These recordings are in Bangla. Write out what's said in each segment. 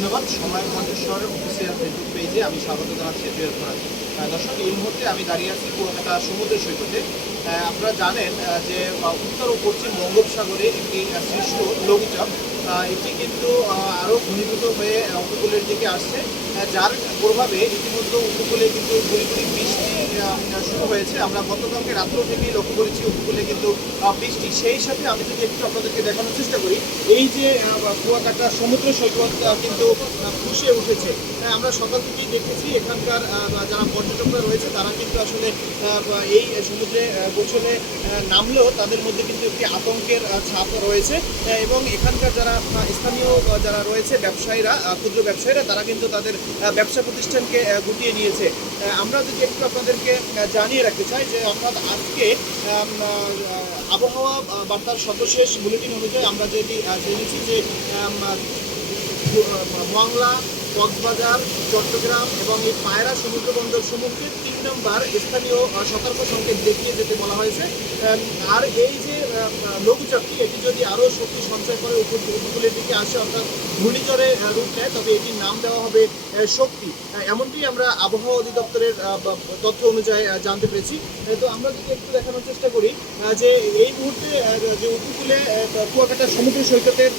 ধন্যবাদ। সময় কণ্ঠস্বর অফিসিয়াল ফেসবুক পেজে আমি স্বাগত জানাচ্ছি জুয়েল ফরাজি। দর্শক, এই মুহূর্তে আমি দাঁড়িয়ে আছি কুয়াকাটা সমুদ্র সৈকতে। আপনারা জানেন যে উত্তর ও পশ্চিম বঙ্গোপসাগরে একটি সৃষ্ট লঘুচাপ, এটি কিন্তু আরও ঘনীভূত হয়ে উপকূলের দিকে আসছে, যার প্রভাবে ইতিমধ্যে উপকূলে কিন্তু গুড়ি গুড়ি বৃষ্টি শুরু হয়েছে। আমরা গতকালকে রাত্র থেকেই লক্ষ্য করেছি উপকূলে কিন্তু বৃষ্টি। সেই সাথে আমি যদি একটু আপনাদেরকে দেখানোর চেষ্টা করি, এই যে কুয়াকাটা সমুদ্র সৈকত কিন্তু ফুঁসে উঠেছে। আমরা সকাল থেকেই দেখেছি এখানকার যারা পর্যটকরা রয়েছে তারা কিন্তু আসলে এই সমুদ্রে গোসলে নামলেও তাদের মধ্যে কিন্তু একটি আতঙ্কের ছাপ রয়েছে, এবং এখানকার যারা স্থানীয় যারা রয়েছে ব্যবসায়ীরা, ক্ষুদ্র ব্যবসায়ীরা, তারা কিন্তু তাদের ব্যবসা প্রতিষ্ঠানকে গুটিয়ে নিয়েছে। আমরা যদি একটু আপনাদেরকে জানিয়ে রাখতে চাই যে অর্থাৎ আজকে আবহাওয়া বার্তার সর্বশেষ বুলেটিন অনুযায়ী আমরা যেটি জেনেছি যে মংলা, কক্সবাজার, চট্টগ্রাম এবং এই পায়রা সমুদ্র বন্দর সমূহকে 3 নম্বর স্থানীয় সতর্ক সংকেত দেখিয়ে যেতে বলা হয়েছে। আর এই যে লঘুচাপটি, এটি যদি আরও শক্তি সঞ্চয় করে উপকূলের দিকে আসে, অর্থাৎ ঘূর্ণিঝড়ে রূপ নেয়, তবে এটির নাম দেওয়া হবে শক্তি। এমনটি আমরা আবহাওয়া অধিদপ্তরের তথ্য অনুযায়ী জানতে পেরেছি। তো আমরা যদি একটু দেখানোর চেষ্টা করি যে এই মুহূর্তে যে উপকূলে কুয়াকাটা সমুদ্র সৈকতের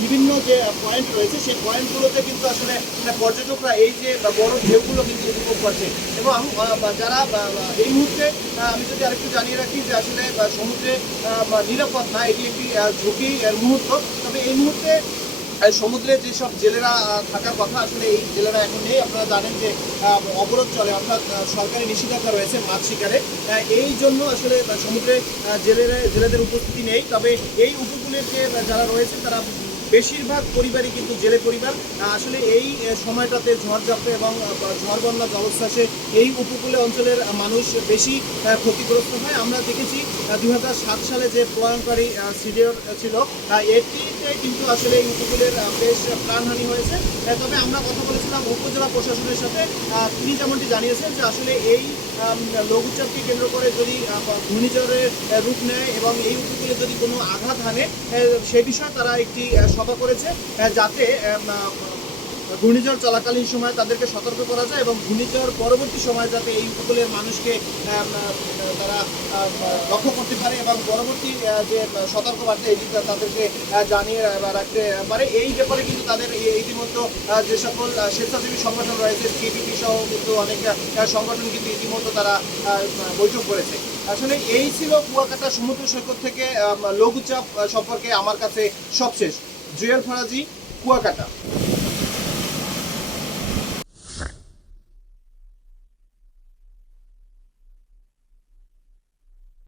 বিভিন্ন যে পয়েন্ট রয়েছে, সেই পয়েন্টগুলোতে কিন্তু আসলে পর্যটকরা এই যে বড় ঢেউগুলো কিন্তু উপভোগ করছে। এবং যারা এই মুহূর্তে আমি যদি আরেকটু জানিয়ে রাখি যে আসলে সমুদ্রে নিরাপদ না, এটি একটি ঝুঁকির মুহূর্ত। তবে এই মুহূর্তে সমুদ্রে যেসব জেলেরা থাকার কথা, আসলে এই জেলেরা এখন নেই। আপনারা জানেন যে অবরোধ চলে, অর্থাৎ সরকারি নিষেধাজ্ঞা রয়েছে মাছ শিকারে। এই জন্য আসলে সমুদ্রে জেলেদের উপস্থিতি নেই। তবে এই উপকূলের যে যারা রয়েছে তারা বেশিরভাগ পরিবারই কিন্তু জেলে পরিবার। আসলে এই সময়টাতে ঝড়ঝাপটা এবং ঝড় বন্যা জলোচ্ছ্বাসে এই উপকূলে অঞ্চলের মানুষ বেশি ক্ষতিগ্রস্ত হয়। আমরা দেখেছি 2007 সালে যে প্রলয়ঙ্করী সিডর ছিল, এটিতে কিন্তু আসলে এই উপকূলের বেশ প্রাণহানি হয়েছে। তবে আমরা কথা বলেছিলাম উপজেলা প্রশাসনের সাথে, তিনি যেমনটি জানিয়েছেন যে আসলে এই লঘুচাপকে কেন্দ্র করে যদি ঘূর্ণিঝড়ের রূপ নেয় এবং এই উপকূলে যদি কোনো আঘাত হানে, সে বিষয়ে তারা একটি সভা করেছে, যাতে ঘূর্ণিঝড় চলাকালীন সময় তাদেরকে সতর্ক করা যায় এবং ঘূর্ণিঝড় পরবর্তী সময় যাতে এই উপকূলের মানুষকে তারা লক্ষ্য করতে পারে এবং পরবর্তী যে সতর্কবার্তা এটি তাদেরকে জানিয়ে রাখতে পারে। এই ব্যাপারে কিন্তু তাদের ইতিমধ্যে যে সকল স্বেচ্ছাসেবী সংগঠন রয়েছে, সিপিপি সহ কিন্তু অনেক সংগঠন কিন্তু ইতিমধ্যে তারা বৈঠক করেছে। আসলে এই ছিল কুয়াকাটা সমুদ্র সৈকত থেকে লঘুচাপ সম্পর্কে আমার কাছে সবশেষ। জুয়েল ফরাজি, কুয়াকাটা।